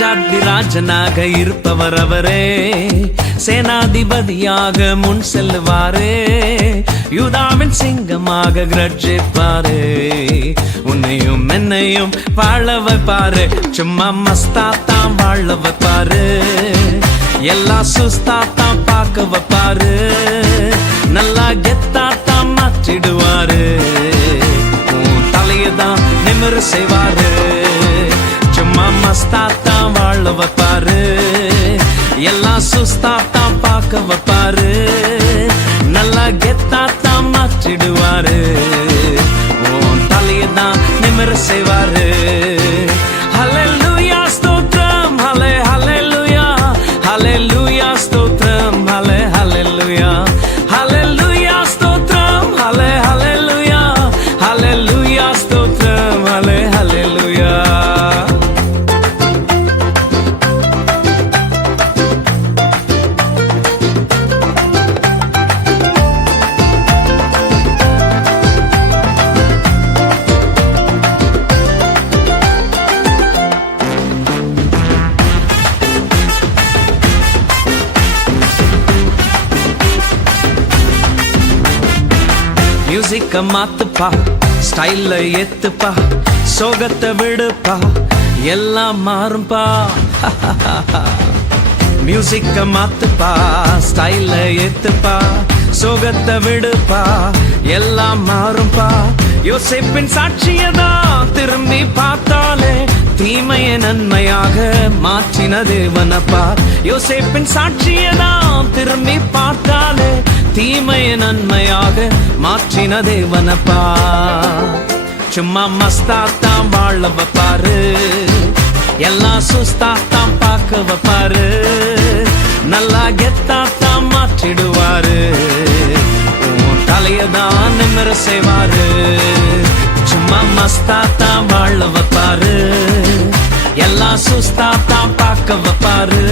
ராஜாதி ராஜனாக இருப்பவர் அவரே, சேனாதிபதியாக முன் செல்லுவாரே, யூதாவின் சிங்கமாக கிரட்சிப்பாரே, உன்னையும் என்னையும் வாழ வைப்பாரு, சும்மா மஸ்தாத்தான் வாழ வைப்பாரு, எல்லா சுஸ்தாத்தான் பார்க்க வைப்பாரு, நல்லா கெத்தாத்தான் மாற்றிடுவாரு, உன் தலையதான் நிமிர செய்வாரு, சும்மா மஸ்தாத்தான் வாழ வைப்பாரு, எல்லாம் சுஸ்தாத்தான் பார்க்க வைப்பாரு, நல்லா கெத்தாத்தான் மாற்றிடுவாரு, உன் தலையதான் நிமிர செய்வாரு. ஹல்லேலூயா ஸ்தோத்திரம், ஹல்லே ஹல்லேலூயா, ஹல்லேலூயா ஸ்தோத்திரம், ஹல்லே ஹல்லேலூயா, ஹல்லேலூயா ஸ்தோத்திரம், ஹல்லே ஹல்லேலூயா, ஹல்லேலூயா ஸ்தோத்திரம், ஹல்லே ஹல்லேலூயா. மியூசிக்க மாத்துப்பா, ஸ்டைல்ல ஏத்துப்பா, சோகத்தை விடுப்பா, எல்லாம் மாறும்பா. மியூசிக்க மாத்துப்பா, ஸ்டைல்ல ஏத்துப்பா, சோகத்தை விடுப்பா, எல்லாம் மாறும்பா. யோசேப்பின் சாட்சியதான் திரும்பி பார்த்தாலே தீமையை நன்மையாக மாற்றின தேவனப்பா. யோசேப்பின் சாட்சியதான் திரும்பி பார்த்தாலே தீமையை நன்மையாக மாற்றின தேவனப்பா. சும்மா மஸ்தாத்தான் வாழ வைப்பாரு, எல்லாம் சுஸ்தாத்தான் பார்க்க வைப்பாரு, நல்லா கெத்தாத்தான் மாற்றிடுவாரு, உன் தலையதான் நிமிர செய்வாரு. சும்மா மஸ்தாத்தான் வாழ வைப்பாரு, எல்லாம் சுஸ்தாத்தான் பார்க்க வைப்பாரு,